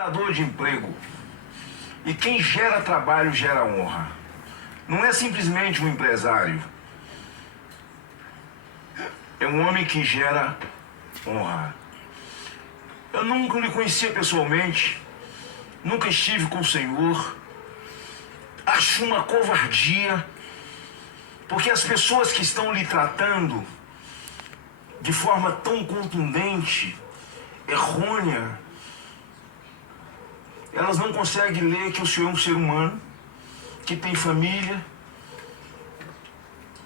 Gerador de emprego. E quem gera trabalho gera honra. Não é simplesmente um empresário. É um homem que gera honra. Eu nunca lhe conhecia pessoalmente. Nunca estive com o Senhor. Acho uma covardia. Porque as pessoas que estão lhe tratando de forma tão contundente, errônea, elas não conseguem ler que o Senhor é um ser humano, que tem família,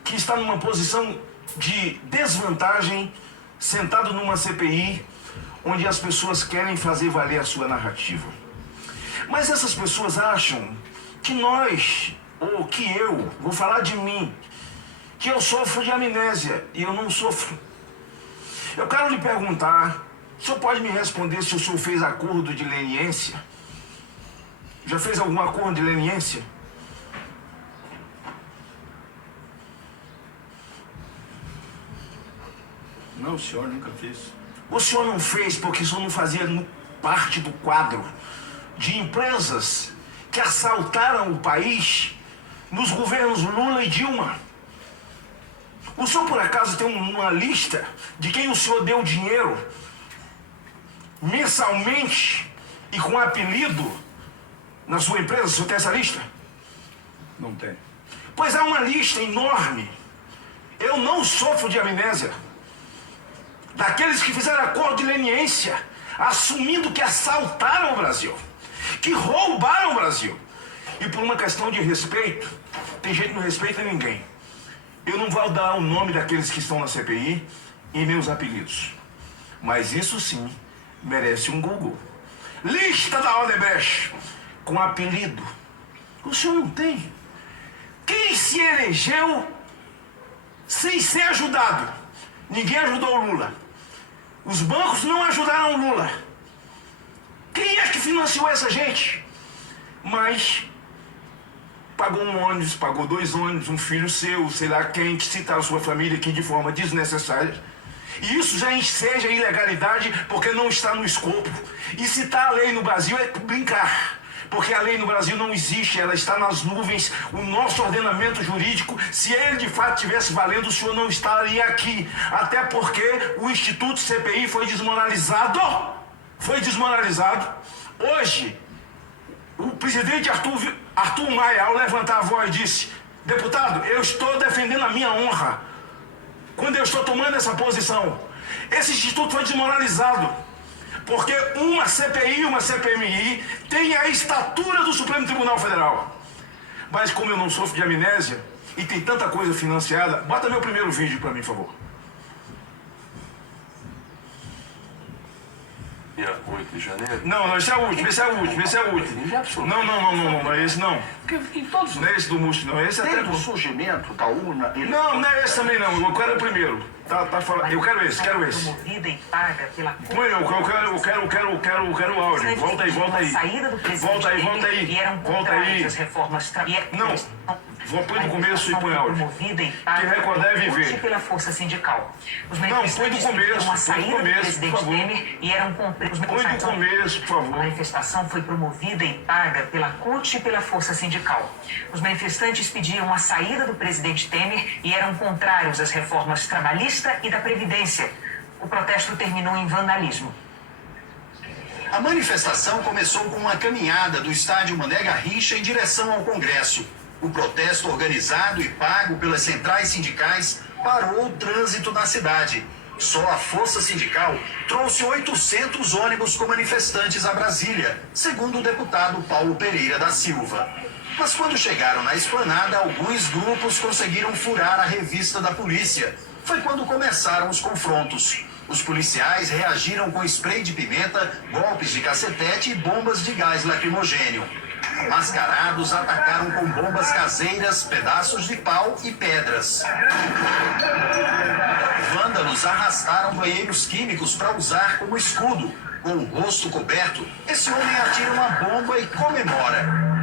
que está numa posição de desvantagem, sentado numa CPI, onde as pessoas querem fazer valer a sua narrativa. Mas essas pessoas acham que nós, ou que eu, vou falar de mim, que eu sofro de amnésia, e eu não sofro. Eu quero lhe perguntar, o senhor pode me responder se o senhor fez acordo de leniência? Já fez algum acordo de leniência? Não, senhor, nunca fiz. O senhor não fez porque o senhor não fazia parte do quadro de empresas que assaltaram o país nos governos Lula e Dilma. O senhor, por acaso, tem uma lista de quem o senhor deu dinheiro mensalmente e com apelido na sua empresa? O senhor tem essa lista? Não tem. Pois há uma lista enorme. Eu não sofro de amnésia. Daqueles que fizeram acordo de leniência, assumindo que assaltaram o Brasil, que roubaram o Brasil. E por uma questão de respeito, tem gente que não respeita ninguém. Eu não vou dar o nome daqueles que estão na CPI e meus apelidos. Mas isso sim merece um Google. Lista da Odebrecht com apelido. O senhor não tem. Quem se elegeu sem ser ajudado? Ninguém ajudou o Lula. Os bancos não ajudaram o Lula. Quem é que financiou essa gente? Mas pagou um ônibus, pagou 2 ônibus, um filho seu, sei lá quem, que citaram sua família aqui de forma desnecessária. E isso já enseja ilegalidade porque não está no escopo. E citar a lei no Brasil é brincar. Porque a lei no Brasil não existe, ela está nas nuvens. O nosso ordenamento jurídico, se ele de fato tivesse valendo, o senhor não estaria aqui. Até porque o Instituto CPI foi desmoralizado. Foi desmoralizado. Hoje, o presidente Arthur Maia, ao levantar a voz, disse: deputado, eu estou defendendo a minha honra quando eu estou tomando essa posição. Esse instituto foi desmoralizado porque uma CPI e uma CPMI tem a estatura do Supremo Tribunal Federal. Mas como eu não sofro de amnésia e tem tanta coisa financiada, bota meu primeiro vídeo para mim, por favor. Dia 8 de janeiro? Não, esse é o último, esse é o último, esse é o último. Não é esse não. Porque em todos Não é esse do Musco, não. Esse é até desde o surgimento da urna... Não é esse também não. Eu quero o primeiro. Tá falando. Eu quero esse. Promovida e paga pela Põe, eu quero o áudio. Volta aí. Volta aí. As reformas Não. Põe do começo e põe áudio. Promovida e paga Que Record deve ver. pela força sindical. Os Não, põe do começo. Uma saída do por presidente favor. Temer e eram cumpridos. Põe do começo, por A favor. manifestação foi promovida e paga pela CUT e pela força sindical. Os manifestantes pediam a saída do presidente Temer e eram contrários às reformas trabalhista e da Previdência. O protesto terminou em vandalismo. A manifestação começou com uma caminhada do estádio Mané Garrincha em direção ao Congresso. O protesto, organizado e pago pelas centrais sindicais, parou o trânsito na cidade. Só a força sindical trouxe 800 ônibus com manifestantes a Brasília, segundo o deputado Paulo Pereira da Silva. Mas quando chegaram na esplanada, alguns grupos conseguiram furar a revista da polícia. Foi quando começaram os confrontos. Os policiais reagiram com spray de pimenta, golpes de cacetete e bombas de gás lacrimogênio. Mascarados atacaram com bombas caseiras, pedaços de pau e pedras. Vândalos arrastaram banheiros químicos para usar como escudo. Com o rosto coberto, esse homem atira uma bomba e comemora.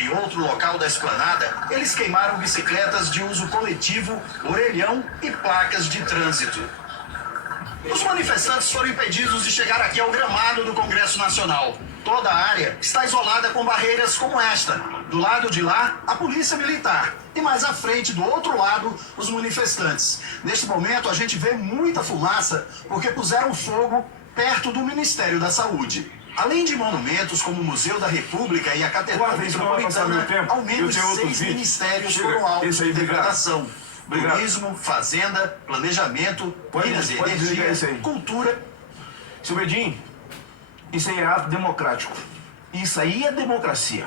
Em outro local da esplanada, eles queimaram bicicletas de uso coletivo, orelhão e placas de trânsito. Os manifestantes foram impedidos de chegar aqui ao gramado do Congresso Nacional. Toda a área está isolada com barreiras como esta. Do lado de lá, a polícia militar. E mais à frente, do outro lado, os manifestantes. Neste momento, a gente vê muita fumaça porque puseram fogo perto do Ministério da Saúde. Além de monumentos como o Museu da República e a Catedral Metropolitana, ao menos 6 ministérios foram alvos de degradação. Turismo, fazenda, planejamento, minas e energia, cultura. Seu Bedin, isso aí é ato democrático. Isso aí é democracia.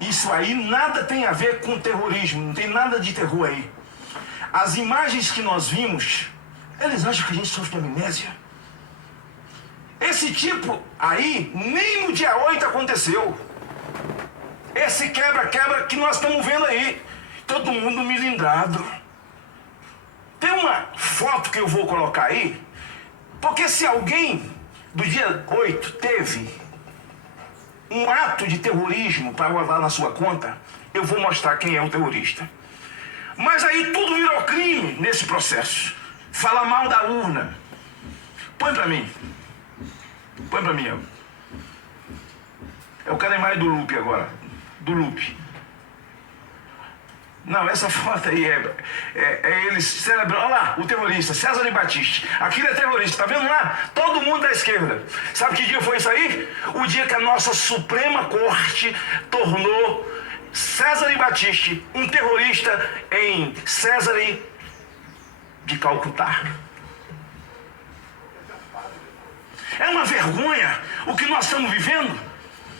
Isso aí nada tem a ver com terrorismo, não tem nada de terror aí. As imagens que nós vimos, eles acham que a gente sofre de amnésia. Esse tipo aí, nem no dia 8 aconteceu. Esse quebra-quebra que nós estamos vendo aí. Todo mundo milindrado. Tem uma foto que eu vou colocar aí, porque se alguém do dia 8 teve um ato de terrorismo para guardar na sua conta, eu vou mostrar quem é o terrorista. Mas aí tudo virou crime nesse processo. Fala mal da urna. Põe pra mim. Põe pra mim, ó. Eu quero a imagem do Lupe agora. Do Lupe. Não, essa foto aí é eles celebrando. Olha lá, o terrorista, César Battisti. Aquilo é terrorista, tá vendo lá? Todo mundo da esquerda. Sabe que dia foi isso aí? O dia que a nossa Suprema Corte tornou César Battisti um terrorista em César de Calcutá. É uma vergonha o que nós estamos vivendo.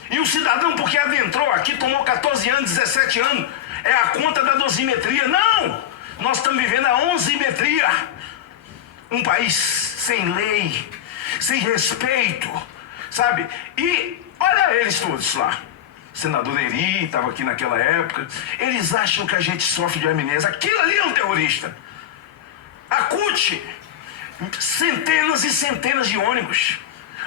E o cidadão, porque adentrou aqui, tomou 14 anos, 17 anos, é a conta da dosimetria. Não! Nós estamos vivendo a onzimetria. Um país sem lei, sem respeito, sabe? E olha eles todos lá. Senador Eri estava aqui naquela época. Eles acham que a gente sofre de amnésia. Aquilo ali é um terrorista. A CUT, centenas e centenas de ônibus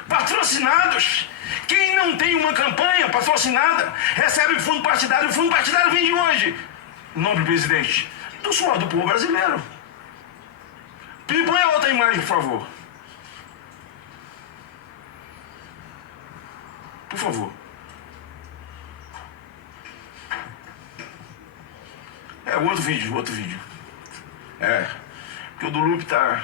patrocinados. Quem não tem uma campanha patrocinada recebe fundo partidário. O fundo partidário vem de onde? Nobre presidente, do suor do povo brasileiro. Põe a outra imagem, por favor. Por favor. É, o outro vídeo. É, porque o do Lupe tá...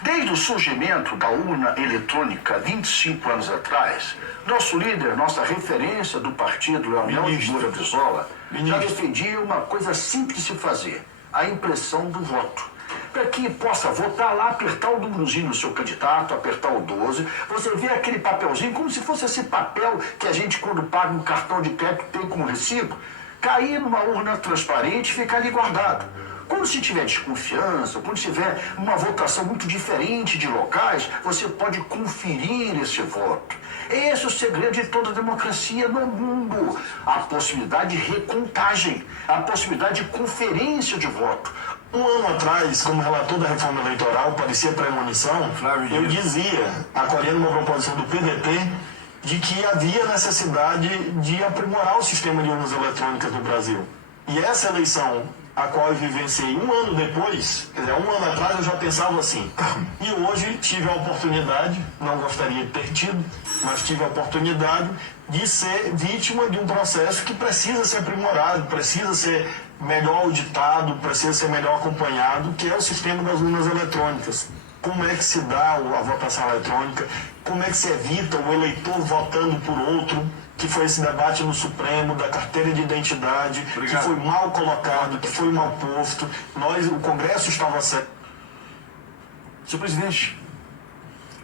Desde o surgimento da urna eletrônica 25 anos atrás, nosso líder, nossa referência do partido, Leonel de Moura Brizola, já defendia uma coisa simples de se fazer, a impressão do voto. Para que possa votar lá, apertar o númerozinho no seu candidato, apertar o 12, você vê aquele papelzinho como se fosse esse papel que a gente, quando paga um cartão de crédito, tem como recibo, cair numa urna transparente e ficar ali guardado. Quando se tiver desconfiança, quando tiver uma votação muito diferente de locais, você pode conferir esse voto. Esse é o segredo de toda a democracia no mundo. A possibilidade de recontagem, a possibilidade de conferência de voto. Um ano atrás, como relator da reforma eleitoral, parecia premonição, eu dizia, acolhendo uma proposição do PDT, de que havia necessidade de aprimorar o sistema de urnas eletrônicas no Brasil. E essa eleição, a qual eu vivenciei um ano depois, quer dizer, um ano atrás eu já pensava assim. E hoje tive a oportunidade, não gostaria de ter tido, mas tive a oportunidade de ser vítima de um processo que precisa ser aprimorado, precisa ser melhor auditado, precisa ser melhor acompanhado, que é o sistema das urnas eletrônicas. Como é que se dá a votação eletrônica, como é que se evita o eleitor votando por outro, que foi esse debate no Supremo, da carteira de identidade, que foi mal colocado, que foi mal posto. O Congresso estava certo. Senhor presidente,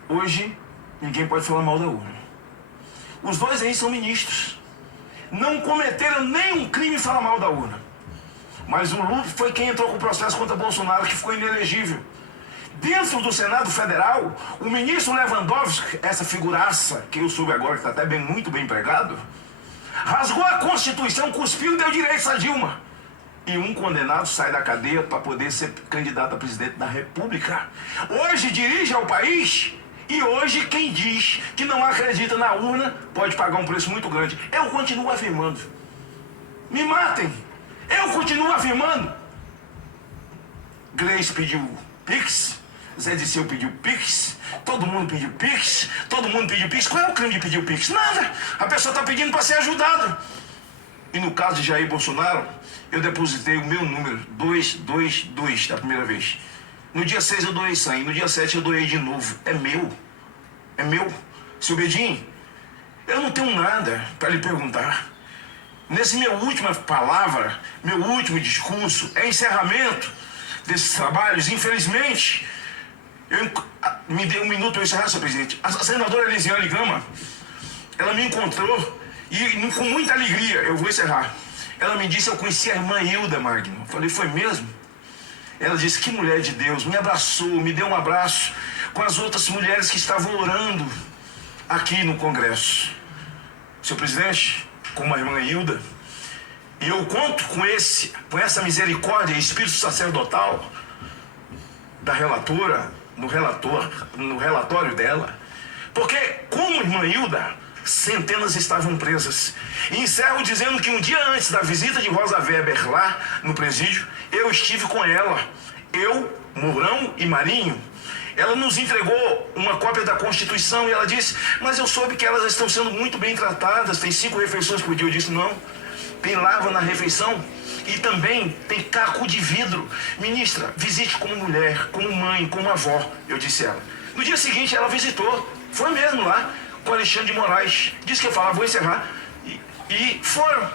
hoje ninguém pode falar mal da urna. Os dois aí são ministros. Não cometeram nenhum crime em falar mal da urna. Mas o Lupe foi quem entrou com o processo contra Bolsonaro, que ficou inelegível. Dentro do Senado Federal, o ministro Lewandowski, essa figuraça que eu soube agora, que está até muito bem empregado, rasgou a Constituição, cuspiu e deu direitos a Dilma. E um condenado sai da cadeia para poder ser candidato a presidente da República. Hoje dirige ao país e hoje quem diz que não acredita na urna pode pagar um preço muito grande. Eu continuo afirmando. Me matem. Eu continuo afirmando. Gleice pediu Pix. Zé Disseu pediu Pix, todo mundo pediu Pix, todo mundo pediu Pix. Qual é o crime de pedir o Pix? Nada. A pessoa está pedindo para ser ajudada. E no caso de Jair Bolsonaro, eu depositei o meu número 222 da primeira vez. No dia 6 eu doei 100, no dia 7 eu doei de novo. É meu. É meu. Seu Bedin, eu não tenho nada para lhe perguntar. Nesse minha última palavra, meu último discurso, é encerramento desses trabalhos. Infelizmente, me dê um minuto para eu encerrar, senhor presidente. A senadora Elisiane Gama, ela me encontrou e com muita alegria, eu vou encerrar. Ela me disse, eu conheci a irmã Hilda Magno. Eu falei, foi mesmo? Ela disse, que mulher de Deus, me abraçou, me deu um abraço com as outras mulheres que estavam orando aqui no Congresso. Senhor presidente, como a irmã Hilda, e eu conto com essa misericórdia e espírito sacerdotal da relatora, no relatório dela, porque, como irmã Hilda, centenas estavam presas. E encerro dizendo que um dia antes da visita de Rosa Weber lá no presídio, eu estive com ela, eu, Mourão e Marinho. Ela nos entregou uma cópia da Constituição e ela disse, mas eu soube que elas estão sendo muito bem tratadas, tem 5 refeições por dia. Eu disse, não, tem lava na refeição e também tem caco de vidro. Ministra, visite como mulher, como mãe, como avó, eu disse a ela. No dia seguinte ela visitou, foi mesmo lá, com Alexandre de Moraes. Disse que eu falava, vou encerrar. E foram.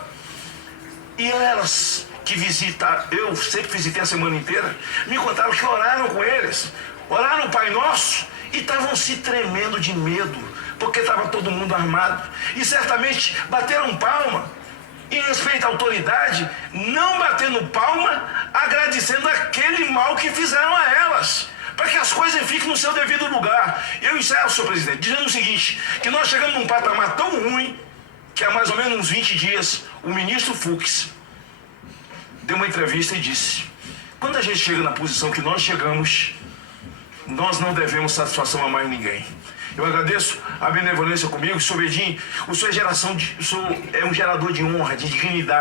E elas que visitam, eu sempre visitei a semana inteira, me contaram que oraram com eles. Oraram o Pai Nosso e estavam se tremendo de medo, porque estava todo mundo armado. E certamente bateram palma, em respeito à autoridade, não batendo palma, agradecendo aquele mal que fizeram a elas, para que as coisas fiquem no seu devido lugar. Eu encerro, senhor presidente, dizendo o seguinte, que nós chegamos num patamar tão ruim, que há mais ou menos uns 20 dias, o ministro Fux deu uma entrevista e disse, quando a gente chega na posição que nós chegamos, nós não devemos satisfação a mais ninguém. Eu agradeço a benevolência comigo, senhor Bedin, o senhor é um gerador de honra, de dignidade.